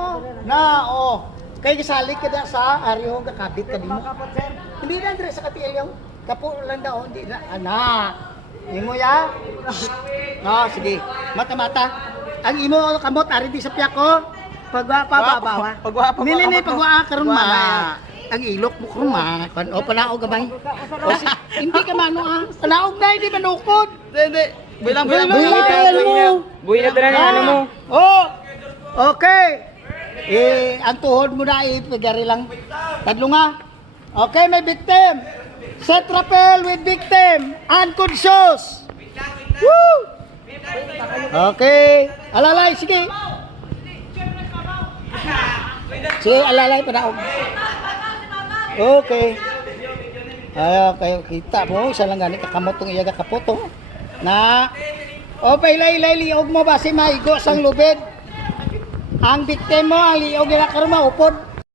mo. Na, kay gisalik ka na sa aryo kakabit ka din mo. Hindi na Andre sa katiil yung kapo lang daw, hindi na. Imo ya? Sige. Mata-mata. Ang imo kamot ari di sa piyak ko. Pagwa. Nilini pagwa karon ma. Ang ilok mo karon ma. Panaog gamay. Hindi ka mano Panaog na hindi manukod. Hindi. Bilang. Buhay na tanan ano mo. Okay. Ang tuhod mo na ipagari lang. Tadlo nga. Okay, may victim. Set rappel with victim. Unconscious. Woo! Okay. Alalay, sige. Sige, alalay, panaog. Okay. Okay, kita mo. Isa lang ganit kakamot itong iyaga kapoto. Na. Pailay, liog mo ba si maigo sang lubid? Ang victim mo, ang liog nila karma, upod.